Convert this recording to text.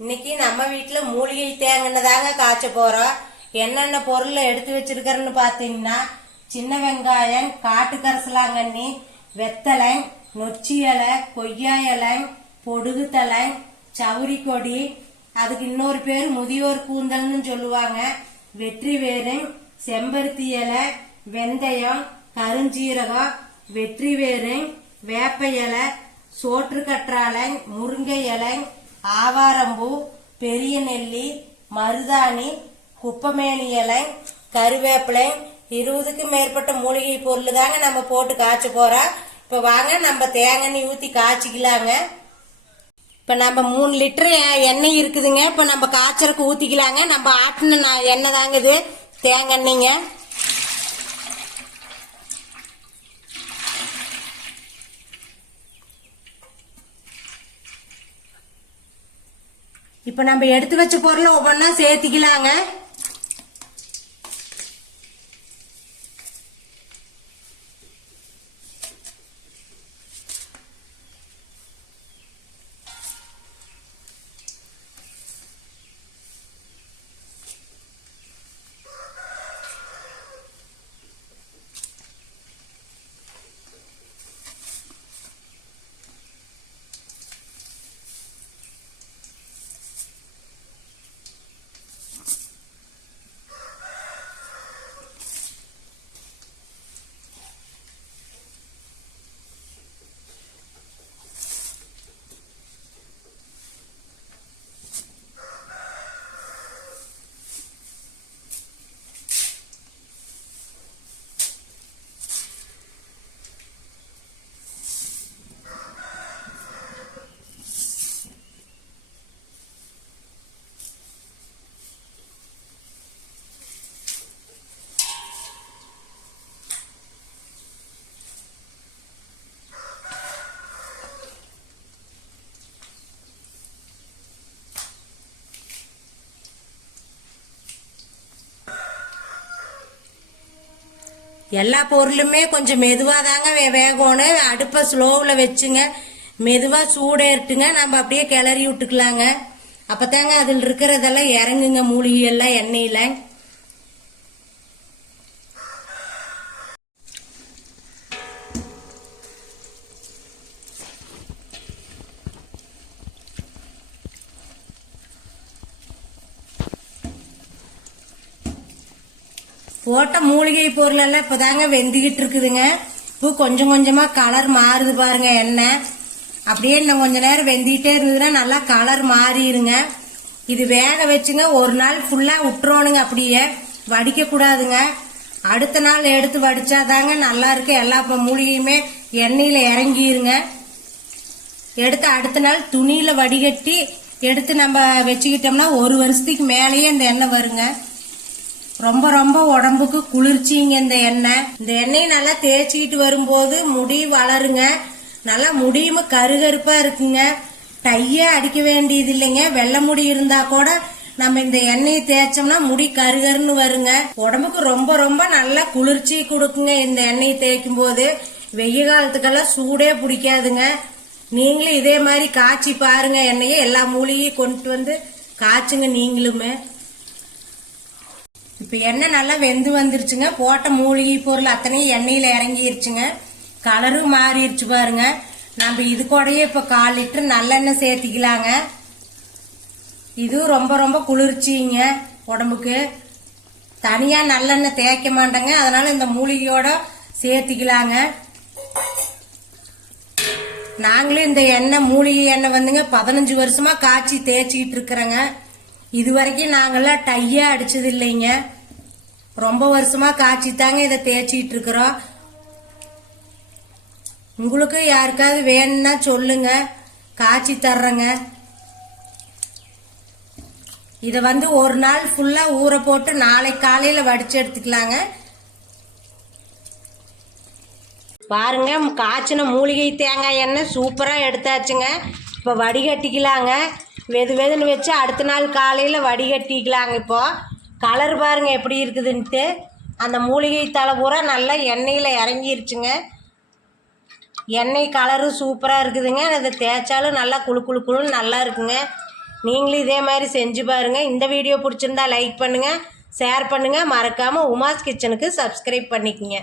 இன்னைக்கு நம்ம வீட்டுல மூலிகை தேங்காய் காய்ச்ச போறோம். என்னென்ன பொருள் எடுத்து வச்சிருக்கிறேன்னு பாத்தீங்கன்னா, சின்ன வெங்காயம், காட்டு கரசலாங்கண்ணி, வெத்தலை, நொச்சி இலை, கொய்யா இலை, பொடுகு தலை, சவுரி கொடி, அதுக்கு இன்னொரு பேர் முதியோர் கூந்தல்னு சொல்லுவாங்க, வெற்றி வேறு, செம்பருத்தி இலை, வெந்தயம், கருஞ்சீரகம், வெற்றி வேறு, வேப்ப இலை, சோற்று கற்றாழை, முருங்கை இலை, ஆவாரம்பூ, பெரிய நெல்லி, மருதாணி, குப்பமேனி இலை, கருவேப்பிலை, 20க்கும் மேற்பட்ட மூலிகை பொருள் தாங்க நம்ம போட்டு காய்ச்ச போறோம். இப்ப வாங்க நம்ம தேங்காய் ஊத்தி காய்ச்சிக்கலாங்க. இப்ப நம்ம 3 லிட்டர் எண்ணெய் இருக்குதுங்க. இப்ப நம்ம காய்ச்சறக்கு ஊத்திக்கலாங்க. நம்ம ஆட்டின எண்ணெய் தாங்க இது, தேங்காய் எண்ணெய்ங்க. இப்ப நம்ம எடுத்து வச்ச பொருளை ஒவ்வொன்னா சேர்த்திக்கலாங்க. எல்லா பொருளுமே கொஞ்சம் மெதுவா தாங்க வேகணும். அடுப்பை ஸ்லோவில் வச்சுங்க, மெதுவா சூடேறிட்டுங்க நம்ம அப்படியே கிளறி விட்டுக்கலாங்க. அப்பதாங்க அதில் இருக்கிறதெல்லாம் இறங்குங்க, மூலிகை எல்லாம் எண்ணெயில. போட்ட மூலிகை பொருள் எல்லாம் இப்பதாங்க வெந்துகிட்டு இருக்குதுங்க. இப்போ கொஞ்சம் கொஞ்சமா கலர் மாறுது பாருங்க எண்ணெய். அப்படியே இன்னும் கொஞ்ச நேரம் வெந்திட்டே இருந்ததுன்னா நல்லா கலர் மாறிடுங்க. இது வேக வச்சுங்க ஒரு நாள் ஃபுல்லா விட்டுறோனுங்க, அப்படியே வடிக்க கூடாதுங்க. அடுத்த நாள் எடுத்து வடிச்சாதாங்க நல்லா இருக்கு. எல்லா மூலிகையுமே எண்ணெயில இறங்கிருங்க. எடுத்து அடுத்த நாள் துணியில வடிகட்டி எடுத்து நம்ம வச்சுக்கிட்டோம்னா 1 வருஷத்துக்கு மேலேயே இந்த எண்ணெய் வருங்க. ரொம்ப ரொம்ப உடம்புக்கு குளிர்ச்சிங்க இந்த எண்ணெய். இந்த எண்ணெய் நல்லா தேய்ச்சிக்கிட்டு வரும்போது முடி வளருங்க. நல்லா முடியும் கருகருப்பா இருக்குங்க. டையே அடிக்க வேண்டியது இல்லைங்க. வெள்ளை முடி இருந்தா கூட நம்ம இந்த எண்ணெயை தேய்ச்சோம்னா முடி கருகருன்னு வருங்க. உடம்புக்கு ரொம்ப ரொம்ப நல்லா குளிர்ச்சி கொடுக்குங்க இந்த எண்ணெயை தேய்க்கும் போது. வெயில் காலத்துக்கெல்லாம் சூடே பிடிக்காதுங்க. நீங்களும் இதே மாதிரி காய்ச்சி பாருங்க. எண்ணெயை எல்லா மூலிகையும் கொண்டு வந்து காய்ச்சுங்க நீங்களுமே. இப்ப எண்ணெய் நல்லா வெந்து வந்துருச்சுங்க. போட்ட மூலிகை பொருள் அத்தனையும் எண்ணெயில இறங்கிருச்சுங்க. கலரும் மாறிடுச்சு பாருங்க. நம்ம இது கூடயே இப்ப 1/4 லிட்டர் நல்லெண்ணெய் சேர்த்திக்கலாங்க. இதுவும் ரொம்ப ரொம்ப குளிர்ச்சிங்க உடம்புக்கு. தனியா நல்லெண்ணெய் தேய்க்க மாட்டேங்க, அதனால இந்த மூலிகையோட சேர்த்திக்கலாங்க. நாங்களும் இந்த எண்ணெய் மூலிகை எண்ணெய் வந்துங்க 15 வருஷமா காய்ச்சி தேய்ச்சிக்கிட்டு இருக்கிறேங்க. இது வரைக்கும் நாங்கெல்லாம் டையா அடிச்சது இல்லைங்க. ரொம்ப வருஷமா காய்ச்சி தாங்க இதை தேய்ச்சிட்டு இருக்கிறோம். உங்களுக்கு யாருக்காவது வேணும்னா சொல்லுங்க, காய்ச்சி தர்றேங்க. இத வந்து ஒரு நாள் ஃபுல்லா ஊற போட்டு நாளைக்கு காலையில வடிச்சு எடுத்துக்கலாங்க. பாருங்க, காய்ச்சின மூலிகை தேங்காய் எண்ணெய் சூப்பரா எடுத்தாச்சுங்க. இப்ப வடிகட்டிக்கலாங்க. வெது வெதுன்னு வச்சு அடுத்த நாள் காலையில வடிகட்டிக்கலாங்க. இப்போ கலர் பாருங்க எப்படி இருக்குதுன்ட்டு. அந்த மூலிகை தலை பூரா நல்லா எண்ணெயில இறங்கிருச்சுங்க. எண்ணெய் கலரும் சூப்பராக இருக்குதுங்க. அதை தேய்ச்சாலும் நல்லா குளு குளு குளுன்னு நல்லா இருக்குங்க. நீங்களும் இதே மாதிரி செஞ்சு பாருங்கள். இந்த வீடியோ பிடிச்சிருந்தா லைக் பண்ணுங்கள், ஷேர் பண்ணுங்கள். மறக்காமல் உமாஸ் கிச்சனுக்கு சப்ஸ்கிரைப் பண்ணிக்கங்க.